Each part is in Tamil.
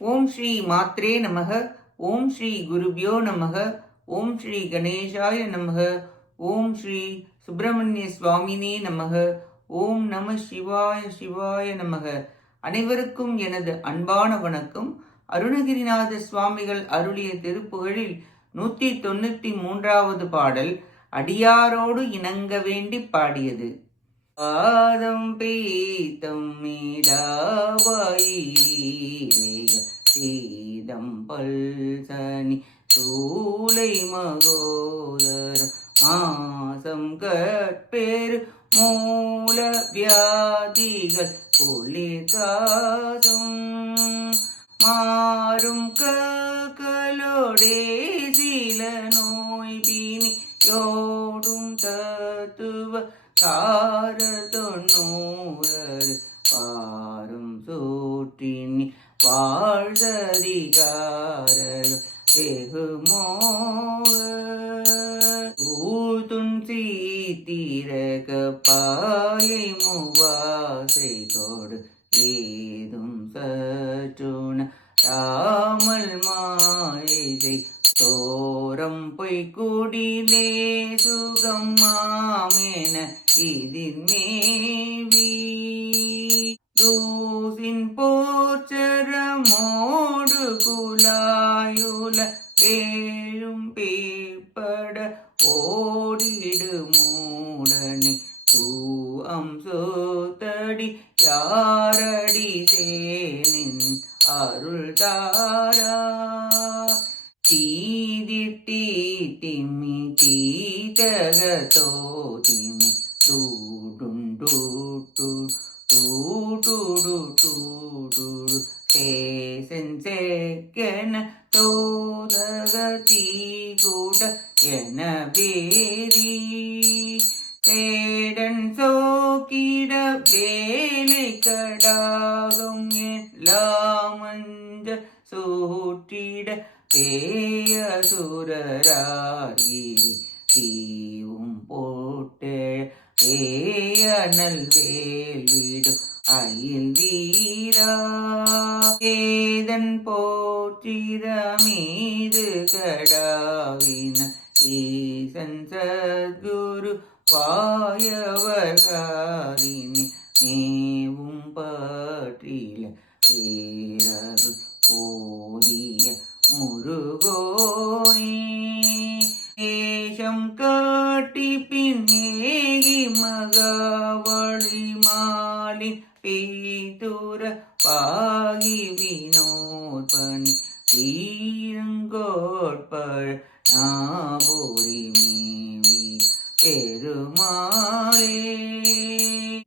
ஓம் ஸ்ரீ மாத்ரே நமக ஓம் ஸ்ரீ குருபியோ நமக ஓம் ஸ்ரீ கணேசாய நமக ஓம் ஸ்ரீ சுப்பிரமணிய சுவாமினே நமக ஓம் நம சிவாய சிவாய நமக. அனைவருக்கும் எனது அன்பான வணக்கம். அருணகிரிநாத சுவாமிகள் அருளிய திருப்புகழில் நூற்றி தொண்ணூற்றி மூன்றாவது பாடல் அடியாரோடு இணங்க வேண்டி பாடியது. பாதம் பீத்தம் மீடாவாயிரே சூலை மகோதரம் மாசம் கற்பேறு மூல வியாதிகள் குளிர்காசும் மாறும் கலோடே சில நோய் தீனி யோடும் தத்துவ கார ചകപ്പായി മുവാസൈകോട് ഏതും സറ്റുണ രാമൽ മായൈ തോരം പൊയ്ക്കുടിലേ സുഖം മാമേന ഇതിന്മേവി. ദൂസിൻ പോ தீதிட்டி திம்மி தீதக தோதிமி டூடுண்டு டூடுடு டூடுடு சேசன் சேக்கன தோதக தீகுட என வேரி தேடன் വേണ്ടിയിട്ട് തീവും പോട്ട് ഏയണൽ വേൽവിടും അയിൽ വീരാ പോറ്റിരമീത് കടാവിന ഈസൻ സദ്ഗുരു വായവർഗാദിനി നീവും പാട്ടില പേരതു ഓ பாகி வினோபணி தீரங்கோட்பள் நாபுரி மேவி பெருமாளே.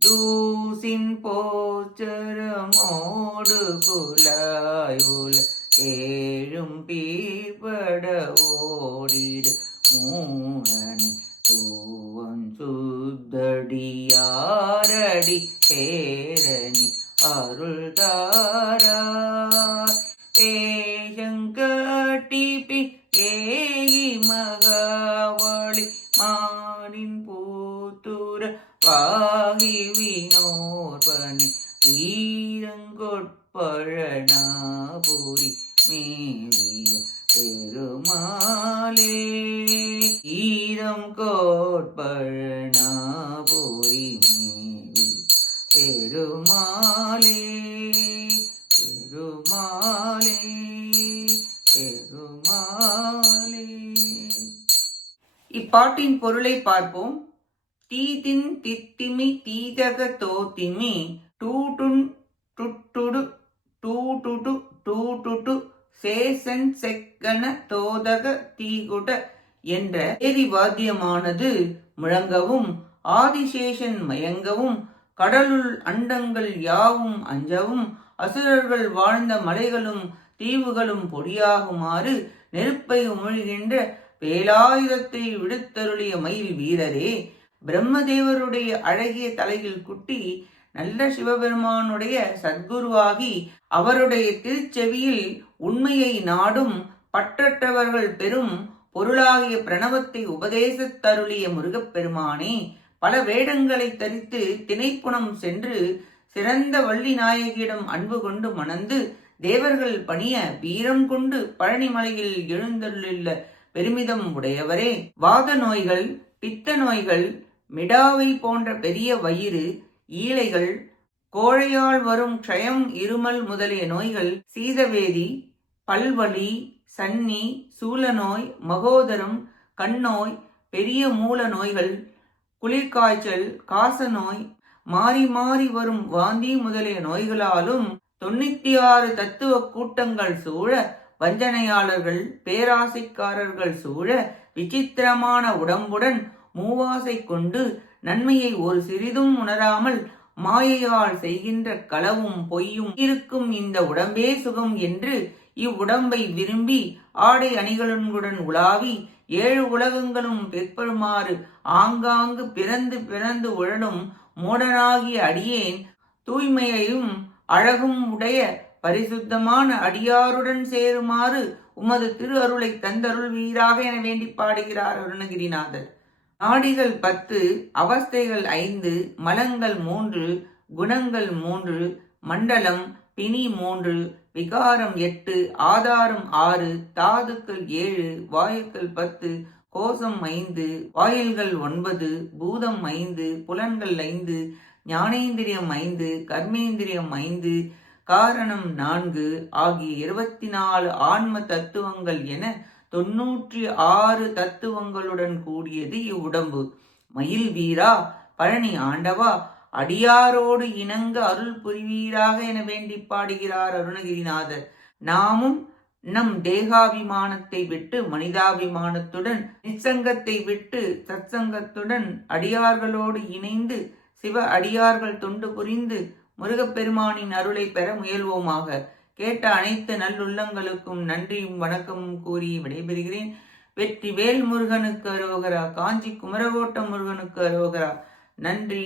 தூசின் போச்சரமோடு குலாயுல ஏழும் பீபட ஓடிடு மூணனி தூவன் சுத்தடியாரடி பேரணி. அருள் தாரா பேஷங்கட்டி பி ஏகி மகாவளி மானின் பூத்துர வாகி வினோர்பணி ஈரங்கொட்பழனாபுரி மேவிய பெருமாளே ஈரம் கோட்பழனா பெருமாளே பெருமாளே பெருமாளே. இப்பாட்டின் பொருளை பார்ப்போம். தீதின் தித்திமி தீதக தோத்திமி டூடுன் டுட்டுடு டூடுடு டூடுடு சேசன் செக்கன தோதக தீகுட என்ற ஏதி வாத்தியமானது முழங்கவும் ஆதிசேஷன் மயங்கவும் கடலுள் அண்டங்கள் யாவும் அஞ்சவும் அசுரர்கள் வாழ்ந்த மலைகளும் தீவுகளும் பொடியாகுமாறு நெருப்பை உமிழ்கின்ற வேலாயுதத்தை விடுத்தருளிய மயில் வீரரே பிரம்மதேவருடைய அழகிய தலையில் குட்டி நல்ல சிவபெருமானுடைய சத்குருவாகி அவருடைய திருச்செவியில் உண்மையை நாடும் பற்றற்றவர்கள் பெரும் பொருளாகிய பிரணவத்தை உபதேசத்தருளிய முருகப்பெருமானே பல வேடங்களை தரித்து திணைப்புணம் சென்று சிறந்த வள்ளி நாயகியிடம் அன்பு கொண்டு மணந்து தேவர்கள் பணிய வீரம் கொண்டு பழனிமலையில் எழுந்துள்ள பெருமிதம் உடையவரே. வாத நோய்கள் பித்த நோய்கள் மிடாவை போன்ற பெரிய வயிறு ஈழைகள் கோழையால் வரும் க்ஷயம் இருமல் முதலிய நோய்கள் சீதவேதி பல்வலி சன்னி சூலநோய் மகோதரம் கண்ணோய் பெரிய மூல நோய்கள் குளிர்காய்ச்சல் காசநோய் மாறி மாறி வரும் வாந்தி முதலிய நோய்களாலும் தொண்ணூத்தி ஆறு தத்துவ கூட்டங்கள் சூழ வஞ்சனையாளர்கள் பேராசைக்காரர்கள் சூழ விசித்திரமான உடம்புடன் மூவாசை கொண்டு நன்மையை ஒரு சிறிதும் உணராமல் மாயையால் செய்கின்ற களவும் பொய்யும் இருக்கும் இந்த உடம்பே சுகம் என்று இவ்வுடம்பை விரும்பி ஆடை அணிகளுடன் உலாவி ஏழு உலகங்களும் பிற்படுமாறு ஆங்காங்கு பிறந்து பிறந்து உழலும் மூடனாகிய அடியேன் தூய்மையையும் அழகும் உடைய பரிசுத்தமான அடியாருடன் சேருமாறு உமது திரு அருளை தந்தருள்வீராக என வேண்டி பாடுகிறார் அருணகிரிநாதர். நாடிகள் பத்து அவஸ்தைகள் ஐந்து மலங்கள் மூன்று குணங்கள் மூன்று மண்டலம் பிணி மூன்று விகாரம் எட்டு ஆதாரம் ஆறு தாதுக்கள் ஏழு வாயுக்கள் பத்து கோஷம் ஐந்து வாயில்கள் ஒன்பது பூதம் ஐந்து புலன்கள் ஐந்து ஞானேந்திரியம் ஐந்து கர்மேந்திரியம் ஐந்து காரணம் நான்கு ஆகிய இருபத்தி நாலு ஆன்ம தத்துவங்கள் என தொன்னூற்றி ஆறு தத்துவங்களுடன் கூடியது இவ்வுடம்பு. மயில் வீரா பழனி ஆண்டவா அடியாரோடு இணங்க அருள் புரிவீராக என வேண்டி பாடுகிறார் அருணகிரிநாதர். நாமும் நம் தேகாபிமானத்தை விட்டு மனிதாபிமானத்துடன் நிச்சங்கத்தை விட்டு சத்சங்கத்துடன் அடியார்களோடு இணைந்து சிவ அடியார்கள் தொண்டு புரிந்து முருகப்பெருமானின் அருளை பெற முயல்வோமாக. கேட்ட அனைத்து நல்லுள்ளங்களுக்கும் நன்றியும் வணக்கமும் கூறி விடைபெறுகிறேன். வெற்றி வேல் முருகனுக்கு அரோகரா காஞ்சி குமரகோட்டம் முருகனுக்கு அரோகரா. நன்றி.